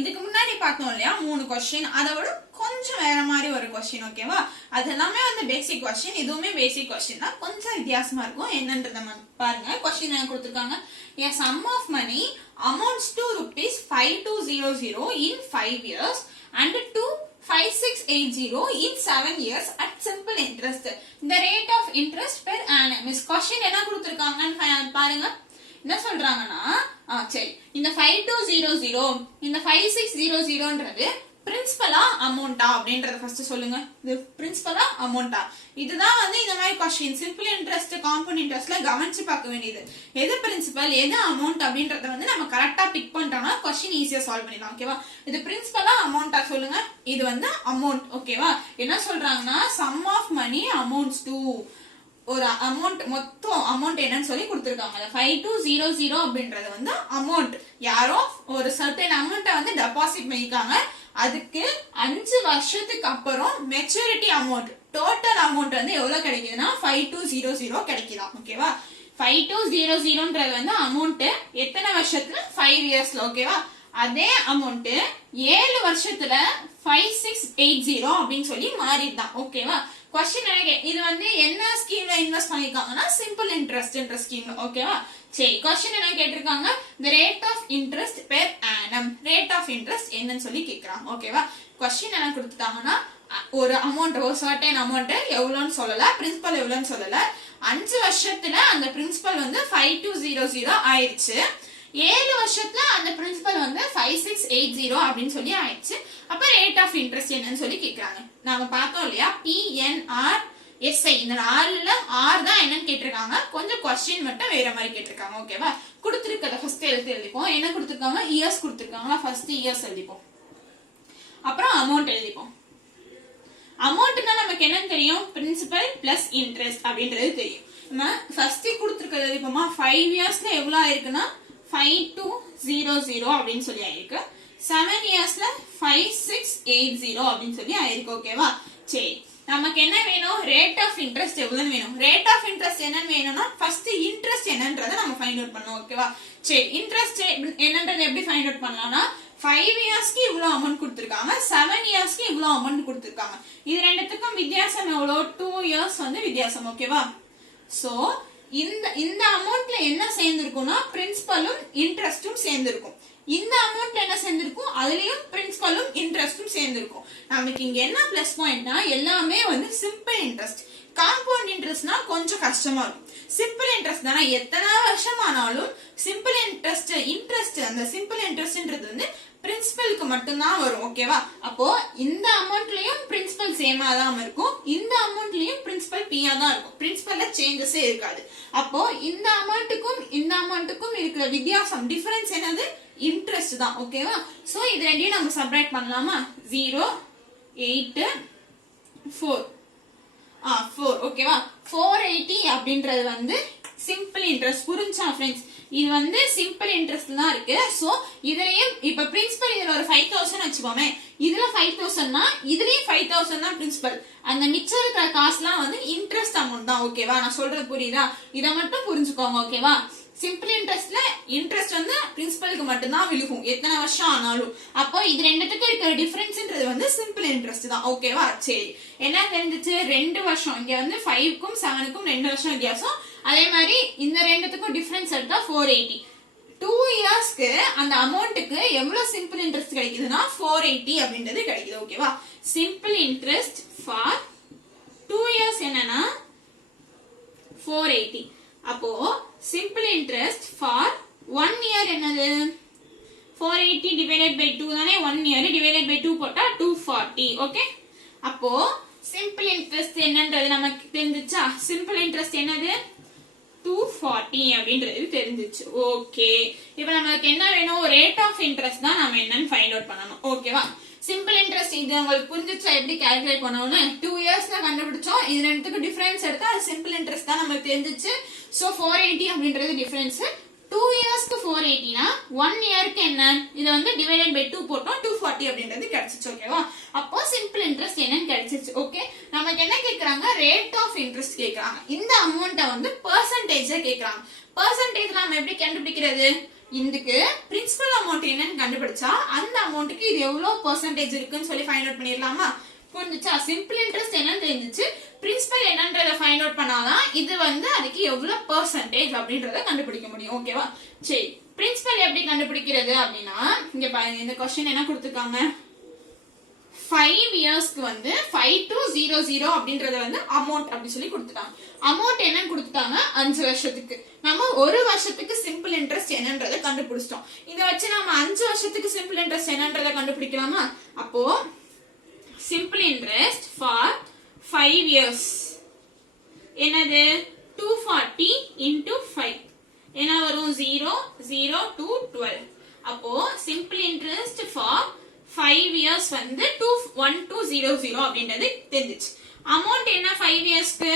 இதுக்கு முன்னாடி பார்த்தோம் இல்லையா 3 கொஸ்டின், அதை விட கொஞ்சம் வேற மாதிரி ஒரு கொஸ்டின். ஓகேவா, அது எல்லாமே வந்து பேசிக் கொஸ்டின், இதுவுமே பேசிக் கொஸ்டின் தான், கொஞ்சம் வித்தியாசமா இருக்கும். என்னன்றத பாருங்க. கொஸ்டின் என்ன கொடுத்துருக்காங்க? A sum of money amounts to rupees 5200 in 5 years and to 5680 in 7 years at simple interest. The rate of interest per annum is. Question என்ன கொடுத்திருக்காங்கன்னு பாருங்க. என்ன சொல்றாங்கன்னா, சரி, இந்த 5200 இந்த 5600ன்றது பிரின்சிபலா அமௌண்டா அப்படின்றத ஃபர்ஸ்ட் சொல்லுங்க. இது பிரின்சிபலா அமௌண்டா? இதுதான் வந்து இந்த மாதிரி கொஸ்டின் சிம்பிள் இன்ட்ரெஸ்ட் காம்பவுண்ட் இன்ட்ரெஸ்ட்ல கவனிச்சு பார்க்க வேண்டியது. எது பிரின்சிபல் எது அமௌண்ட் அப்படின்றத வந்து நம்ம கரெக்டா பிக் பண்ணிட்டோம்னா கொஸ்டின் ஈஸியா சால்வ் பண்ணிடலாம். ஓகேவா, இது பிரின்சிபலா அமௌண்டா சொல்லுங்க. இது வந்து அமௌண்ட். ஓகேவா, என்ன சொல்றாங்கன்னா sum of money amounts to, ஒரு அமௌண்ட் மொத்தம் அமௌண்ட் என்னன்னு சொல்லி கொடுத்துருக்காங்க. 5200 அப்படின்றது வந்து அமௌண்ட், யாரோ ஒரு சர்டன் அமௌண்ட்டை வந்து டெபாசிட் பண்ணிருக்காங்க. அதுக்கு 5 வருஷத்துக்கு அப்புறம் மெச்சூரிட்டி அமௌண்ட் டோட்டல் அமௌண்ட் வந்து எவ்வளவு கிடைக்குதுன்னா 5200 கிடைக்குதாம். ஓகேவா, 5200ன்றது வந்து அமௌண்ட் எத்தனை வருஷத்துல? 5 இயர்ஸ்ல. ஓகேவா, அதே அமௌண்ட் 7 வருஷத்துல 5680 அப்படின்னு சொல்லி மாறிடுதான். ஓகேவா, கொஸ்டின் என்ன, இது வந்து என்ன ஸ்கீம்ல இன்வெஸ்ட் பண்ணிருக்காங்கன்னா சிம்பிள் இன்ட்ரெஸ்ட்ன்ற ஸ்கீம்ல. ஓகேவா, சரி, கொஸ்டின் என்ன கேட்டிருக்காங்க? the rate of interest per annum, rate of interest என்னன்னு சொல்லி கேக்குறாங்க. ஓகேவா, கொஸ்டின் என்ன கொடுத்துட்டாங்கன்னா ஒரு அமௌண்ட், ஒரு சர்டன் அமௌண்ட் எவ்வளவுன்னு சொல்லல, பிரின்சிபல் எவ்வளவுன்னு சொல்லல. 5 வருஷத்துல அந்த பிரின்சிபல் வந்து 5200 ஆயிடுச்சு. 7 வருஷத்துல அந்த பிரின்சிபல் வந்து 5680 அப்படின்னு சொல்லி ஆயிடுச்சு. அப்ப ரேட் ஆஃப் இன்ட்ரெஸ்ட் என்னன்னு சொல்லி கேக்குறாங்க. நாம பார்த்தோம் இல்லையா PNRSI, இந்த நாலுல ஆர் தான் என்னன்னு கேட்டிருக்காங்க. கொஞ்சம் கொஸ்டின் மட்டும் வேற மாதிரி கேட்டிருக்காங்க. ஓகேவா, கொடுத்துருக்கத ஃபர்ஸ்ட் எழுதிப்போம். என்ன கொடுத்துருக்காங்க? இயர்ஸ் கொடுத்துருக்காங்க. ஃபர்ஸ்ட் இயர்ஸ் எழுதிப்போம், அப்புறம் அமௌண்ட் எழுதிப்போம். அமௌண்ட்னா நமக்கு என்னன்னு தெரியும்? பிரின்சிபல் பிளஸ் இன்ட்ரெஸ்ட் அப்படின்றது தெரியும். நம்ம ஃபர்ஸ்ட் கொடுத்துருக்கது எழுதிப்போமா? 5 இயர்ஸ்ல எவ்வளவு ஆயிருக்குன்னா 5200 அப்படின்னு சொல்லி ஆயிருக்கு. 7 இயர்ஸ்ல 5680 அப்படின்னு சொல்லி ஆயிருக்கு. ஓகேவா, சரி, நமக்கு என்ன வேணும்? ரேட் ஆஃப் இன்ட்ரெஸ்ட் எவ்வளவு வேணும்? ரேட் ஆஃப் இன்ட்ரெஸ்ட் என்னன்னு வேணும்னா ஃபர்ஸ்ட் இன்ட்ரெஸ்ட் என்னன்றதை நம்ம ஃபைண்ட் அவுட் பண்ணணும். ஓகேவா, சரி, இன்ட்ரெஸ்ட் என்னன்றதை எப்படி ஃபைண்ட் அவுட் பண்ணலாம்னா 5 இயர்ஸ்க்கு இவ்வளவு அமௌண்ட் கொடுத்திருக்காங்க, 7 இயர்ஸ்க்கு இவ்வளவு அமௌண்ட் கொடுத்திருக்காங்க. இது ரெண்டுத்துக்கும் வித்தியாசம் எவ்வளவு? 2 இயர்ஸ் வந்து வித்தியாசம். ஓகேவா, சோ இந்த அமௌண்ட்ல என்ன சேர்ந்திருக்கும்னா பிரின்சிபலும் இன்ட்ரெஸ்டும் சேர்ந்திருக்கும். இந்த அமௌண்ட் என்ன சேர்ந்திருக்கும்? அதுலயும் பிரின்சிபலும் இன்ட்ரெஸ்டும் சேர்ந்திருக்கும். நமக்கு இங்க என்ன பிளஸ் பாயிண்ட்னா எல்லாமே வந்து சிம்பிள் இன்ட்ரெஸ்ட். காம்பவுண்ட் இன்ட்ரெஸ்ட்னா கொஞ்சம் கஷ்டமா இருக்கும். சிம்பிள் இன்ட்ரெஸ்ட் தானே, எத்தனை வருஷம் ஆனாலும் சிம்பிள் இன்ட்ரெஸ்ட் அந்த சிம்பிள் இன்ட்ரெஸ்ட்ன்றது வந்து பிரின்சிபலுக்கு மட்டும்தான் வரும். ஓகேவா, அப்போ இந்த அமௌண்ட்லயும் பிரின்சிபல் சேமா தான் இருக்கும், இந்த அமௌண்ட்லயும் பிரின்சிபல் பியா தான் இருக்கும். பிரின்சிபல்ல சேஞ்சஸே இருக்காது. அப்போ இந்த அமௌண்ட்டுக்கும் இருக்கிற வித்தியாசம் டிஃபரன்ஸ் என்னது? இன்ட்ரெஸ்ட் தான். ஓகேவா, சோ இது ரெண்டையும் நம்ம செப்பரேட் பண்ணலாமா? 0 8 4 4. ஓகேவா, 480 அப்படின்றது வந்து சிம்பிள் இன்ட்ரெஸ்ட். புரிஞ்சா ஃப்ரெண்ட்ஸ்? இது வந்து சிம்பிள் இன்ட்ரெஸ்ட் தான் இருக்கு. சோ இதுலயும் இப்ப பிரின்சிபல் இதுல ஒரு 5000 வச்சுக்கோமே, இதுல 5000னா இதுலயும் 5000 தான் பிரின்சிபல். அந்த மிச்சம் இருக்கிற காசுலாம் வந்து இன்ட்ரெஸ்ட் அமௌண்ட் தான். ஓகேவா, நான் சொல்றது புரியுதா? இத மட்டும் புரிஞ்சுக்கோங்க. ஓகேவா, சிம்பிள் இன்ட்ரெஸ்ட்ல இன்ட்ரெஸ்ட் வந்து பிரின்சிபலுக்கு மட்டும்தான் விழுகும் எத்தனை வருஷம் ஆனாலும். அப்போ இது ரெண்டுத்துக்கும் இருக்கிற டிஃபரன்ஸ்ன்றது வந்து சிம்பிள் இன்ட்ரெஸ்ட் தான். ஓகேவா, சரி, என்ன தெரிஞ்சிச்சு? 2 வருஷம். இங்க வந்து 5க்கும் 7க்கும் 2 வருஷம் வித்தியாசம். அதே மாதிரி இந்த ரெண்டுத்துக்கும் டிஃபரன்ஸ் எடுத்தா 480. 2 இயர்ஸ்க்கு அந்த அமௌண்ட்டுக்கு எவ்வளவு சிம்பிள் இன்ட்ரெஸ்ட் கிடைக்குதுன்னா 480 அப்படின்றது கிடைக்குது. ஓகேவா, சிம்பிள் இன்ட்ரெஸ்ட் ஃபார் 2 இயர்ஸ் என்னன்னா 480. அப்போ சிம்பிள் இன்ட்ரெஸ்ட் ஃபார் 1 இயர் என்னது? 480 டிவைடட் பை 2 தானே, 1 இயர் டிவைடட் பை 2 போட்டா 240. ஓகே, அப்போ சிம்பிள் இன்ட்ரெஸ்ட் என்னன்றது நமக்கு தெரிஞ்சிச்சா? சிம்பிள் இன்ட்ரெஸ்ட் என்னது? 240 அப்படின்றது தெரிஞ்சிச்சு. ஓகே, இப்போ நமக்கு என்ன வேணும்? ரேட் ஆஃப் இன்ட்ரெஸ்ட் தான் நம்ம என்னன்னு ஃபைண்ட் அவுட் பண்ணணும். ஓகேவா? சிம்பிள் இன்ட்ரெஸ்ட் இது உங்களுக்கு புரிஞ்சிச்சா எப்படி கால்குலேட் பண்ணணும்னு? 2 இயர்ஸ் தான் கண்டுபிடிச்சோம். இது ரெண்டுத்துக்கு டிஃபரன்ஸ் எடுத்தா அது சிம்பிள் இன்ட்ரெஸ்ட் தான் நமக்கு தெரிஞ்சிச்சு. சோ 480 அப்படின்றது டிஃபரன்ஸ். 2 இயர்ஸ்க்கு 480னா 1 இயருக்கு என்ன? இது வந்து டிவைடட் பை 2 போட்டோம், 240 அப்படின்றது கிடைச்சிச்சு. ஓகேவா? அப்போ சிம்பிள் இன்ட்ரெஸ்ட் என்னன்னு கிடைச்சிச்சு. ஓகே, நமக்கு என்ன கேக்குறாங்க? ரேட் ஆஃப் இன்ட்ரெஸ்ட் கேக்குறாங்க. இந்த அமௌண்ட்டை வந்து பெர்சன்டேஜா கேக்குறாங்க. பெர்சன்டேஜ் நம்ம எப்படி கண்டுபிடிக்கிறது? இதுக்கு பிரின்சிபல் அமௌண்ட் என்னன்னு கண்டுபிடிச்சா அந்த அமௌண்ட்டுக்கு இது எவ்வளவு பெர்சன்டேஜ் இருக்குன்னு சொல்லி ஃபைண்ட் அவுட் பண்ணிடலாமா? புரிஞ்சுச்சா? சிம்பிள் இன்ட்ரெஸ்ட் என்னன்னு தெரிஞ்சிச்சு, பிரின்சிபல் என்னன்றத ஃபைண்ட் அவுட் பண்ணாதான் இது வந்து அதுக்கு எவ்வளவு பெர்சன்டேஜ் அப்படின்றத கண்டுபிடிக்க முடியும். ஓகேவா? சரி, பிரின்சிபல் எப்படி கண்டுபிடிக்கிறது அப்படின்னா, இங்க பாருங்க, இந்த क्वेश्चन என்ன கொடுத்திருக்காங்க? 5 இயர்ஸ்க்கு வந்து 5200 அப்படின்றத வந்து அமௌண்ட் அப்படி சொல்லி கொடுத்துட்டாங்க. அமௌண்ட் என்னன்னு கொடுத்துட்டாங்க? 5 வருஷத்துக்கு. நம்ம ஒரு வருஷத்துக்கு சிம்பிள் இன்ட்ரெஸ்ட் என்னன்றத கண்டுபிடிச்சிட்டோம். இத வச்சு நம்ம 5 வருஷத்துக்கு சிம்பிள் இன்ட்ரெஸ்ட் என்னன்றத கண்டுபிடிக்கலாமா? அப்போ சிம்பிள் இன்ட்ரெஸ்ட் ஃபார் 5 இயர்ஸ் என்னது? 240 into 5 என்ன வரும்? 0 0 to 12. அப்போ சிம்பிள் இன்ட்ரெஸ்ட் ஃபார் 5 இயர்ஸ் வந்து 1200 அப்படின்றது தெரிஞ்சிச்சு. அமௌண்ட் என்ன 5 இயர்ஸ்க்கு?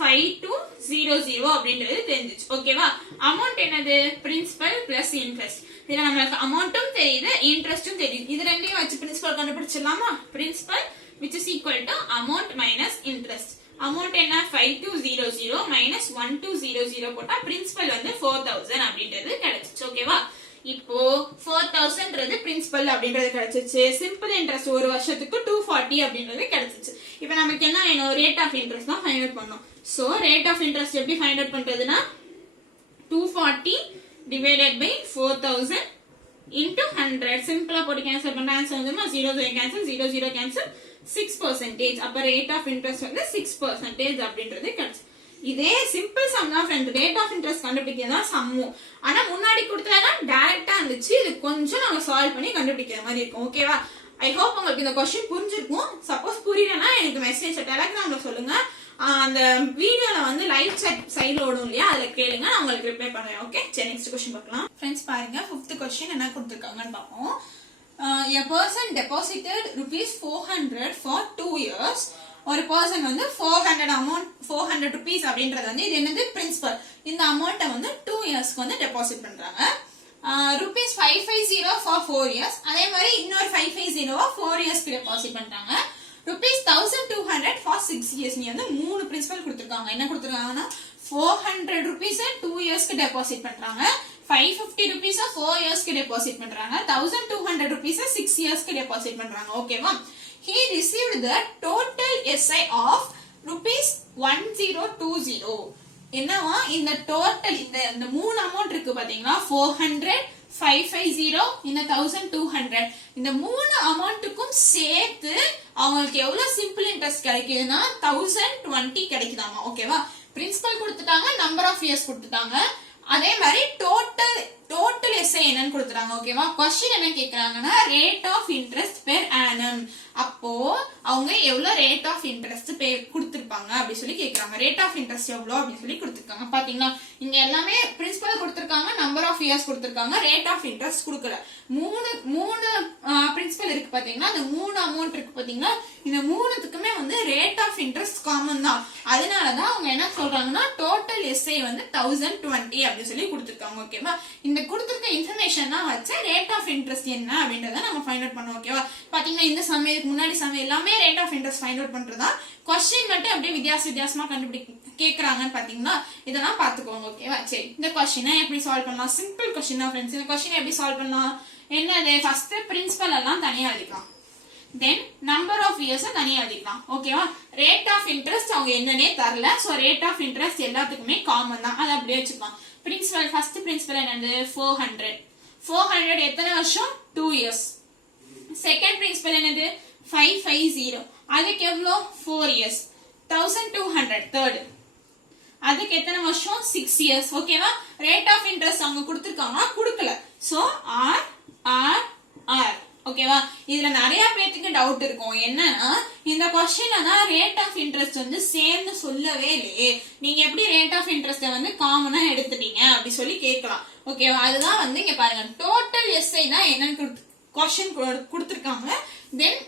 5200 அப்படின்றது தெரிஞ்சிச்சு. ஓகேவா? அமௌண்ட் என்னது? Principal plus interest. இதுல நமக்கு அமௌண்ட்டும் தெரியுது, இன்ட்ரெஸ்டும் தெரியுது. இது ரெண்டையும் வச்சு பிரின்சிபல் கண்டுபிடிச்சிடலாமா? Principal which is equal to amount minus interest. அமௌண்ட் என்ன? 5200 minus 1200 போட்டா பிரின்சிபல் வந்து 4000 அப்படின்றது கிடைச்சிச்சு. ஓகேவா? இப்போ 4000ன்றது பிரின்சிபல் அப்படின்றது கிடைச்சிச்சு. சிம்பிள் இன்ட்ரெஸ்ட் ஒரு வருஷத்துக்கு 240 அப்படின்றது கிடைச்சிச்சு. இப்போ நமக்கு என்ன வேணும்? ரேட் ஆஃப் இன்ட்ரெஸ்ட் தான் ஃபைண்ட் அவுட் பண்ணனும். சோ ரேட் ஆஃப் இன்ட்ரெஸ்ட் எப்படி ஃபைண்ட் அவுட் பண்றதுன்னா 240 divided by 4000 into 100. சிம்பிளா போட்டு கேன்சல் பண்ணா ஆன்சர் வந்துமா 0 0 கேன்சல் 0 0 கேன்சல் 6%. அப்ப ரேட் ஆஃப் இன்ட்ரெஸ்ட் வந்து 6% அப்படின்றது கிடைச்சு. இதே சிம்பிள் சம் தான் ஃப்ரெண்ட். ரேட் ஆஃப் இன்ட்ரெஸ்ட் கண்டுபிடிக்கிறது தான் சம்மு. ஆனா முன்னாடி கொடுத்தா டைரக்டா இருந்துச்சு. இது கொஞ்சம் நம்ம சால்வ் பண்ணி கண்டுபிடிக்கிற மாதிரி இருக்கும். ஓகேவா? ஐ ஹோப் உங்களுக்கு இந்த क्वेश्चन புரிஞ்சிருக்கும். சப்போஸ் புரியலனா எனக்கு மெசேஜ் டெலகிராம்ல சொல்லுங்க. அந்த வீடியோல வந்து லைவ் chat சைடுல ஓடும் இல்லையா, அதுல கேளுங்க, நான் உங்களுக்கு ரிப்ளை பண்ணுவேன். ஓகே, சரி நெக்ஸ்ட் क्वेश्चन பார்க்கலாம். फ्रेंड्स பாருங்க, 5th क्वेश्चन என்ன கொடுத்திருக்காங்கன்னு பாப்போம். A person deposited rupees 400 for 2 years. ஒரு பர்சன் வந்து 400 rupees அப்படின்றது வந்து இது என்னது? பிரின்சிபல். இந்த அமௌண்ட்டை வந்து 2 இயர்ஸ்க்கு வந்து டெபாசிட் பண்றாங்க. rupees 550 for 4 years. அதே மாதிரி இன்னொரு 550 4 இயர்ஸ்க்கு டெபாசிட் பண்றாங்க. rupees 1200 for 6 years. நீ வந்து மூணு பிரின்சிபல் கொடுத்திருக்காங்க. என்ன கொடுத்திருக்காங்கன்னா 400 rupees 2 இயர்ஸ்க்கு டெபாசிட் பண்றாங்க. 550 rupees 4 இயர்ஸ்க்கு டெபாசிட் பண்றாங்க. 1200 rupees 6 இயர்ஸ்க்கு டெபாசிட் பண்றாங்க. ஓகேவா? He received the total SI of rupees 1020. என்னவா? இந்த டோட்டல் இந்த மூணு அமௌண்ட் இருக்கு பாத்தீங்களா? 400 550 இந்த 1200 இந்த மூணு அமௌண்ட்டுக்கும் சேர்த்து அவங்களுக்கு எவ்வளவு சிம்பிள் இன்ட்ரெஸ்ட் கிடைக்குதுன்னா 1020 கிடைக்குதாமா. ஓகேவா? பிரின்சிபல் கொடுத்துட்டாங்க, நம்பர் ஆஃப் இயர்ஸ் கொடுத்துட்டாங்க, அதே மாதிரி டோட்டல் எஸ்ஐ என்னன்னு கொடுத்துறாங்க. ஓகேவா? क्वेश्चन என்ன கேக்குறாங்கன்னா rate of interest per annum. அப்போ அவங்க எவ்வளவு ரேட் ஆஃப் இன்ட்ரெஸ்ட் கொடுத்திருப்பாங்க அப்படி சொல்லி கேக்குறாங்க. ரேட் ஆஃப் இன்ட்ரெஸ்ட் எவ்வளவு அப்படின்னு சொல்லி கொடுத்திருக்காங்க. பாத்தீங்களா, இங்க எல்லாமே பிரின்சிபல் கொடுத்திருக்காங்க, நம்பர் ஆஃப் இயர்ஸ் கொடுத்திருக்காங்க, ரேட் ஆஃப் இன்ட்ரெஸ்ட் கொடுக்கல. மூணு பிரின்சிபல் இருக்கு பாத்தீங்களா, அந்த மூணு அமௌண்ட் இருக்கு பாத்தீங்களா, இந்த மூணுத்துக்குமே வந்து ரேட் ஆஃப் இன்ட்ரெஸ்ட் காமன் தான். அதனாலதான் அவங்க என்ன சொல்றாங்கன்னா டோட்டல் எஸ்ஐ வந்து 1020 அப்படின்னு சொல்லி கொடுத்திருக்காங்க. ஓகேவா? இந்த கொடுத்திருக்க இன்ஃபர்மேஷன் தான் வச்சு ரேட் ஆஃப் இன்ட்ரெஸ்ட் என்ன அப்படின்றத நம்ம ஃபைண்ட் அவுட் பண்ணுவோம். ஓகேவா? பாத்தீங்கன்னா இந்த சமயத்துக்கு முன்னாடி சமயம் எல்லாமே rate of interest find out பண்றதா. क्वेश्चन மட்டும் அப்படியே வித்தியாசமா கேக்குறாங்கன்னு பாத்தீங்கன்னா இதெல்லாம் பாத்துக்கோங்க. ஓகேவா? சரி, இந்த क्वेश्चन எப்படி சால்வ் பண்ணலாம்? சிம்பிள் क्वेश्चन தான் फ्रेंड्स. இந்த क्वेश्चन எப்படி சால்வ் பண்ணலாம்? என்னது? ஃபர்ஸ்ட் பிரின்சிபல் எல்லாம் தனியா எழுதிக்கலாம், தென் நம்பர் ஆஃப் இயர்ஸ் தனியா எழுதிக்கலாம். ஓகேவா? ரேட் ஆஃப் இன்ட்ரெஸ்ட் அவங்க என்னன்னே தரல. சோ ரேட் ஆஃப் இன்ட்ரெஸ்ட் எல்லாத்துக்குமே காமன் தான், அதை அப்படியே வச்சுக்கலாம். பிரின்சிபல் ஃபர்ஸ்ட் பிரின்சிபல் என்னது? 400 எத்தனை வருஷம்? 2 இயர்ஸ். செகண்ட் பிரின்சிபல் என்னது? 550 அதுக்கு எவ்வளோ? 4 இயர்ஸ். 1200 தேர்ட் அதுக்கு எத்தனை வருஷம்? 6 இயர்ஸ். ஓகேவா? ரேட் ஆஃப் இன்ட்ரெஸ்ட் அவங்க கொடுத்திருக்காங்க, கொடுக்கல. சோ ஆர் ஆர் ஆர் ஓகேவா. இதுல நிறைய பேருக்கு டவுட் இருக்கும், என்னன்னா இந்த கொஸ்டின்ல தான் ரேட் ஆஃப் இன்ட்ரெஸ்ட் வந்து சேம்னு சொல்லவே இல்லையே, நீங்க எப்படி ரேட் ஆஃப் இன்ட்ரெஸ்ட வந்து காமனா எடுத்துட்டீங்க அப்படி சொல்லி கேட்கலாம். ஓகேவா, அதுதான் வந்து இங்க பாருங்க டோட்டல் எஸ்ஐ தான் என்னன்னு கொஸ்டின் கொடுத்துருக்காங்க, தென்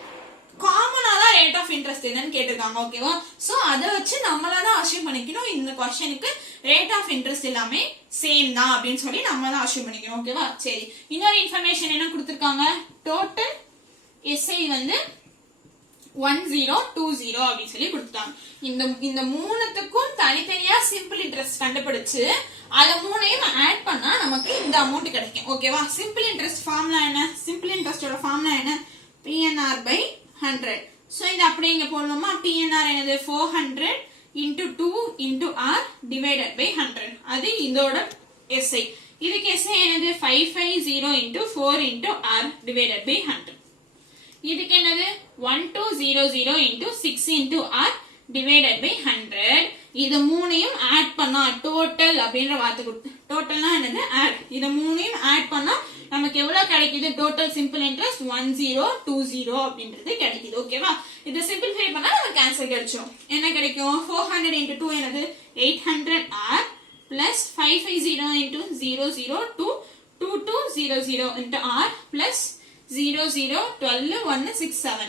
காமனா தான் ரேட் ஆஃப் இன்ட்ரெஸ்ட் என்னன்னு கேட்டிருக்காங்க. ஓகேவா, சோ அதை வச்சு நம்மளாதான் அசியூம் பண்ணிக்கணும் இந்த கொஸ்டினுக்கு ரேட் ஆஃப் இன்ட்ரெஸ்ட் எல்லாமே சேம் தான் அப்படின்னு சொல்லி நம்ம தான் அசியூம் பண்ணிக்கணும். ஓகேவா, சரி, இன்னொரு இன்ஃபர்மேஷன் என்ன கொடுத்திருக்காங்க, டோட்டல் எஸ்ஐ வந்து 1020 அப்படின்னு சொல்லி கொடுத்தாங்க. இந்த மூணுத்துக்கும் தனித்தனியா சிம்பிள் இன்ட்ரெஸ்ட் கண்டுபிடிச்சு அத மூணையும் ஆட் பண்ணா நமக்கு இந்த அமௌண்ட் கிடைக்கும். ஓகேவா, சிம்பிள் இன்ட்ரெஸ்ட் ஃபார்முலா என்ன, சிம்பிள் இன்ட்ரெஸ்டோட ஃபார்முலா என்ன, PNR by 100. சோ இது அப்படியே இங்க போடணுமா, PNR என்னது 400 into 2 into R divided by 100. அது இதோட SI. இதுக்கு SI என்னது 550 into 4 into R divided by 100. இதுக்கு என்னது 1200 into 6 into R divided by 100. இது மூணையும் ஆட் பண்ணா டோட்டல் அப்படின்ற வார்த்தை கொடுத்து, டோட்டல்னா என்னது ஆட், இது மூணையும் ஆட் பண்ணா நமக்கு எவ்வளவு கிடைக்குது, டோட்டல் சிம்பிள் இன்ட்ரெஸ்ட் 1020 அப்படின்றது கிடைக்குது. ஓகேவா, இதை சிம்பிளிஃபை பண்ணா நமக்கு ஆன்சர் கிடைச்சிடும். என்ன கிடைக்கும், 400 into 2 என்னது 800R plus 550 into 002 2200 into R plus 0012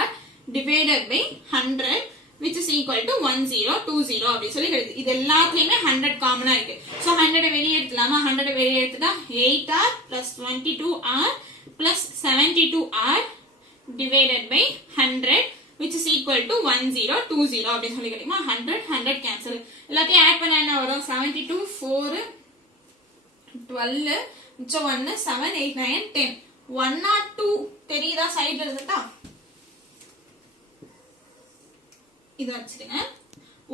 R divided by 100 which is equal to 1020 அப்படி சொல்லி கிடைக்குது. இது எல்லாத்துலயுமே 100 காமனா இருக்கு. சோ 100 வெளியே எடுத்துலாமா, 100 வெளியே எடுத்துட்டா 8R plus 22R plus 72R divided by 100 which is equal to 1020 அப்படி சொல்லி கிடைக்குமா. 100 cancel, எல்லாத்தையும் ஆட் பண்ணா என்ன வரும், 72 4 12 மிச்சம் 1 7 8 9 10 102 தெரியுதா சைடுல இருந்துட்டா, இது வச்சிருங்க.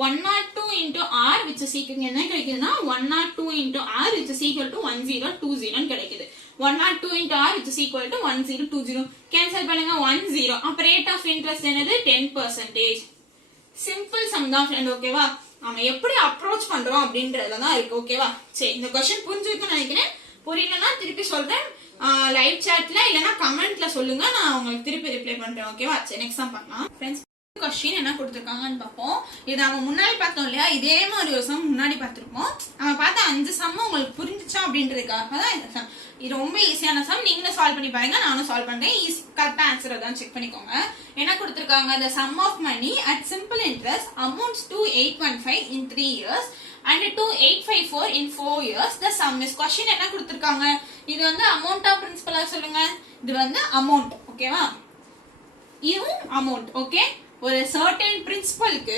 102 into R which is equal என்ன கிடைக்குதுன்னா 102 into R which is equal to 1020 கிடைக்குது. 102 into R which is equal to 1020 cancel பண்ணுங்க 10. அப்ப ரேட் ஆஃப் இன்ட்ரெஸ்ட் என்னது 10%. சிம்பிள் சம் தான் ஃப்ரெண்ட். ஓகேவா, நம்ம எப்படி அப்ரோச் பண்றோம் அப்படின்றதுல தான் இருக்கு. ஓகேவா, சரி, இந்த क्वेश्चन புரிஞ்சிருக்கும்னு நினைக்கிறேன். புரியலன்னா திருப்பி சொல்றேன், லைவ் சாட்ல இல்லனா கமெண்ட்ல சொல்லுங்க, நான் உங்களுக்கு திருப்பி ரிப்ளை பண்றேன். ஓகேவா, சரி, நெக்ஸ்ட் தான் பார்க்கலாம் ஃப்ரெண்ட்ஸ். क्वेश्चन என்ன கொடுத்திருக்காங்கன்னு பாப்போம். இது நாம முன்னாடி பார்த்தோம் இல்லையா, இதே மாதிரி ஒரு சம் முன்னாடி பார்த்திருப்போம். நம்ம பார்த்த 5 சம் உங்களுக்கு புரிஞ்சுச்சா அப்படின்றதுக்காக தான் இந்த சம். இது ரொம்ப ஈஸியான சம், நீங்களும் சால்வ் பண்ணி பாருங்க, நானும் சால்வ் பண்றேன். கரெக்டா ஆன்சர் தான் செக் பண்ணிக்கோங்க. என்ன கொடுத்திருக்காங்க, the sum of money at simple interest amounts to 815 in 3 years and to 854 in 4 years. The sum is. question என்ன கொடுத்திருக்காங்க, இது வந்து amount ஆ பிரின்சிபலா சொல்லுங்க, இது வந்து amount. ஓகேவா, இதுவும் amount. ஓகே, ஒரு சர்டன் பிரின்சிபலுக்கு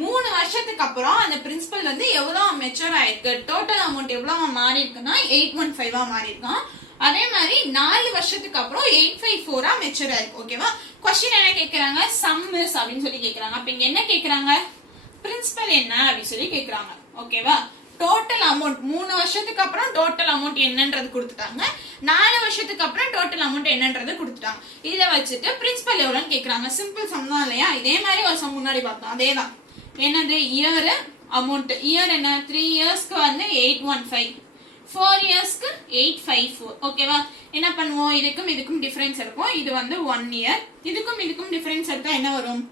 3 வருஷத்துக்கு அப்புறம் அந்த பிரின்சிபல் வந்து எவ்வளவு மெச்சூர் ஆயிருக்கு, டோட்டல் அமௌண்ட் எவ்வளவு மாறி இருக்குன்னா 815 மாறி இருக்கும். அதே மாதிரி 4 வருஷத்துக்கு அப்புறம் 854 மெச்சூர் ஆயிருக்கு. ஓகேவா, क्वेश्चन என்ன கேக்குறாங்க, சம் இஸ் அப்படின்னு சொல்லி கேக்குறாங்க. அப்ப இங்க என்ன கேக்குறாங்க, பிரின்சிபல் என்ன அப்படின்னு சொல்லி கேக்குறாங்க. ஓகேவா, டோட்டல் அமௌண்ட் 3 வருஷத்துக்கு அப்புறம் டோட்டல் அமௌண்ட் என்னன்றது கொடுத்துட்டாங்க, 4 வருஷத்துக்கு அப்புறம் டோட்டல் அமௌண்ட் என்னன்றது கொடுத்துட்டாங்க. இதை வச்சுட்டு பிரின்சிபல் எவ்வளவுன்னு கேக்குறாங்க. சிம்பிள் சம் தான் இல்லையா, இதே மாதிரி ஒரு சம் முன்னாடி பார்த்தோம், அதேதான். என்னது இயர் அமௌண்ட், இயர் என்ன 3 இயர்ஸ்க்கு வந்து 815, 4 இயர்ஸ்க்கு 854. ஓகேவா, என்ன பண்ணுவோம், இதுக்கும் இதுக்கும் டிஃபரன்ஸ் இருக்கும். இது வந்து 1 இயர், இதுக்கும் இதுக்கும் டிஃபரன்ஸ் எடுத்தா என்ன வரும்,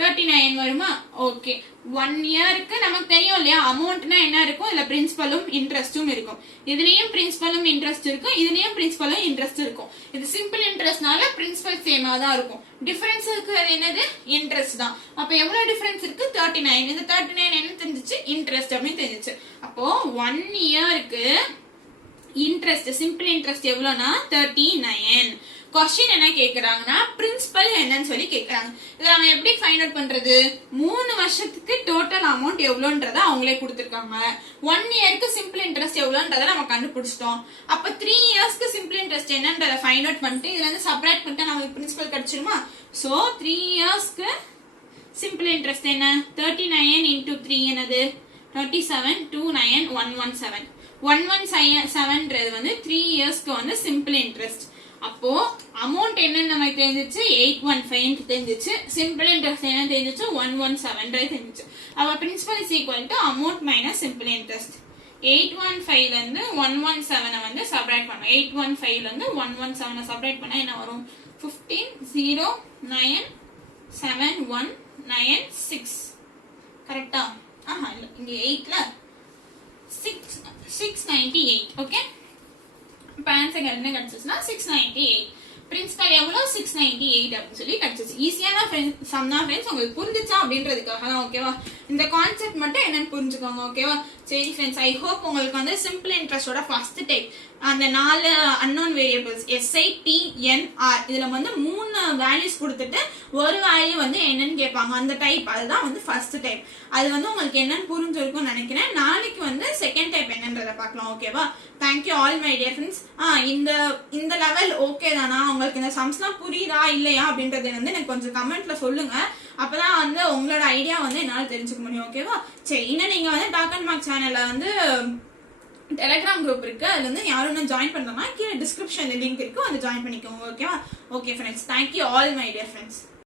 39 வருமா. ஓகே, 1 இயருக்கு நமக்கு தெரியும் இல்லையா, அமௌண்ட்னா என்ன இருக்கும், இதுல பிரின்சிபலும் இன்ட்ரெஸ்டும் இருக்கும். இதுலயும் பிரின்சிபலும் இன்ட்ரெஸ்ட் இருக்கும், இதுலயும் பிரின்சிபலும் இன்ட்ரெஸ்ட் இருக்கும். இது சிம்பிள் இன்ட்ரெஸ்ட்னால பிரின்சிபல் சேமா தான் இருக்கும். டிஃபரன்ஸ் இருக்கிறது என்னது, இன்ட்ரெஸ்ட் தான். அப்ப எவ்வளவு டிஃபரன்ஸ் இருக்கு, 39. இந்த 39 என்ன தெரிஞ்சிச்சு, இன்ட்ரெஸ்ட் அப்படின்னு தெரிஞ்சிச்சு. அப்போ 1 இயருக்கு இன்ட்ரெஸ்ட், சிம்பிள் இன்ட்ரெஸ்ட் எவ்வளவுனா 39. क्वेश्चन என்ன கேக்குறாங்கன்னா பிரின்சிபல் என்னன்னு சொல்லி கேக்குறாங்க. இத நாம எப்படி ஃபைண்ட் அவுட் பண்றது, 3 வருஷத்துக்கு டோட்டல் அமௌண்ட் எவ்வளவுன்றத அவங்களே கொடுத்திருக்காங்க. 1 இயருக்கு சிம்பிள் இன்ட்ரெஸ்ட் எவ்வளவுன்றத நம்ம கண்டுபிடிச்சிட்டோம். அப்ப 3 இயர்ஸ்க்கு சிம்பிள் இன்ட்ரெஸ்ட் என்னன்றத ஃபைண்ட் அவுட் பண்ணிட்டு இதுல இருந்து செப்பரேட் பண்ணிட்டா நமக்கு பிரின்சிபல் கிடைச்சிருமா. சோ 3 இயர்ஸ்க்கு சிம்பிள் இன்ட்ரெஸ்ட் என்ன, 39 into 3 என்னது 37, 29, 117. 117ன்றது வந்து 3 இயர்ஸ்க்கு வந்து சிம்பிள் இன்ட்ரெஸ்ட். அப்போ அமௌண்ட் என்ன நமக்கு தெரிஞ்சிச்சு, 815 தெரிஞ்சிச்சு. சிம்பிள் இன்ட்ரெஸ்ட் என்ன தெரிஞ்சிச்சு, 117 தெரிஞ்சிச்சு. அப்ப principal is equal to amount minus simple interest. 815 இருந்து 117 வந்து சப்ராக்ட் பண்ணணும். 815 இருந்து 117 சப்ராக்ட் பண்ணா என்ன வரும்? 15 0 9 7 1 9 6. கரெக்டா? ஆஹா இல்ல, இங்க 8ல 698. ஓகே, இப்போ ஆன்சர் என்ன கிடைச்சிச்சுன்னா 698. பிரின்சிபல் எவ்வளோ? 698 அப்படின்னு சொல்லி கிடைச்சிச்சு. ஈஸியான சம் தான் ஃப்ரெண்ட்ஸ், உங்களுக்கு புரிஞ்சிச்சா அப்படின்றதுக்காக தான். ஓகேவா? இந்த கான்செப்ட் மட்டும் என்னன்னு புரிஞ்சுக்கோங்க. ஓகேவா? சரி ஃப்ரெண்ட்ஸ், ஐ ஹோப் உங்களுக்கு வந்து சிம்பிள் இன்ட்ரெஸ்டோட ஃபர்ஸ்ட் டைப் அந்த 4 அன்னோன் வேரியபிள்ஸ் SIPNR இதுல வந்து 3 வேல்யூஸ் கொடுத்துட்டு ஒரு வேல்யூ வந்து என்னன்னு கேட்பாங்க, அந்த டைப் அதுதான் வந்து ஃபர்ஸ்ட் டைப். அது வந்து உங்களுக்கு என்னன்னு புரிஞ்சிருக்கும்னு நினைக்கிறேன். நாளைக்கு வந்து செகண்ட் டைப் என்னன்றதை பார்க்கலாம். ஓகேவா? Thank you all my dear friends. இந்த லெவல் ஓகே தானா? உங்களுக்கு இந்த சம்ஸ்லாம் புரியுதா இல்லையா அப்படின்றது வந்து எனக்கு கொஞ்சம் கமெண்ட்ல சொல்லுங்க. அப்பதான் வந்து உங்களோட ஐடியா வந்து என்னால தெரிஞ்சுக்க முடியும். ஓகேவா? சரி, இன்னும் நீங்க வந்து டாக் அண்ட் மார்க் சேனல்ல வந்து டெலிகிராம் குரூப் இருக்கு, அதுல இருந்து யாரும் ஜாயின் பண்ணோம்னா கீழே டிஸ்கிரிப்ஷன்ல லிங்க் இருக்கு, வந்து ஜாயின் பண்ணிக்கோங்க. ஓகேவா? Okay friends, thank you all my dear friends.